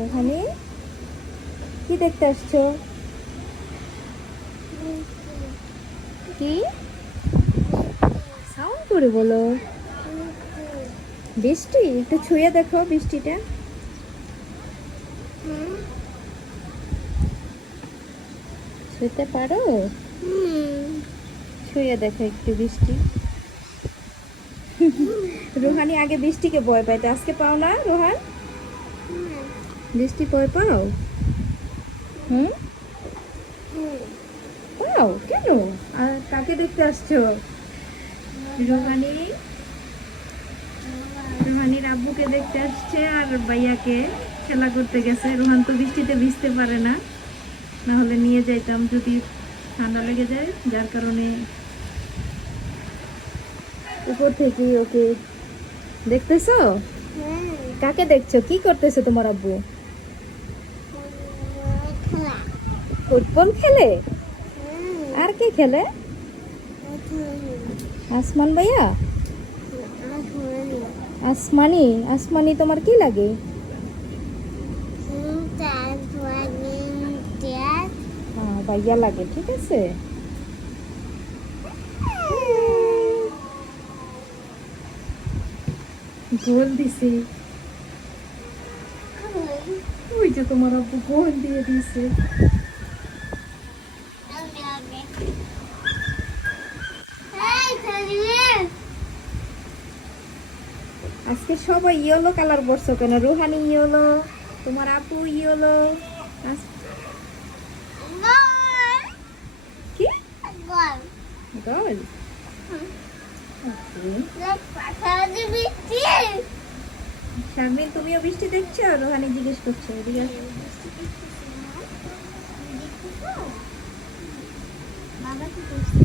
ওখানে কি দেখতে আসছো? কি সাউন্ড করে বলো? বৃষ্টি, একটু ছুঁয়ে দেখো বৃষ্টিটা। ছুঁতে পারো? ছুঁয়ে দেখো একটু বৃষ্টি। রোহানি আগে বৃষ্টিকে ভয় পাইতো, আজকে পাও না রোহান? বৃষ্টি ভয় পাও? হুম, পাও কেন? আর কাকে দেখতে আসছো? রোহানি, রোহানির আব্বুকে দেখতে আসছে আর ভাইয়াকে খেলা করতে গেছে। রোহান তো বৃষ্টিতে ভিজতে পারে না, না হলে নিয়ে যাইতাম যদি ঠান্ডা লেগে যায়, যার কারণে উপর থেকে ওকে দেখতেছো। কাকে দেখছো? কি করতেছো তোমার আব্বু? ফুটবল খেলে? আর কে খেলে? আসমান ভাইয়া? আসমানি? আসমানি তোমার কি লাগে? ভাইয়া লাগে, ঠিক আছে। গোল দিছে। ওই যে তোমার আব্বু গোল দিয়ে দিছে। আজকে সবাই ইয়েলো কালার পরছো কেন? রোহানি ইয়েলো, তোমার আপু ইয়েলো। কি গোল? শারমিন, তুমিও বৃষ্টি দেখছো? রোহানি জিজ্ঞেস করছে, এদিকে আসো। বাবা কি করছে?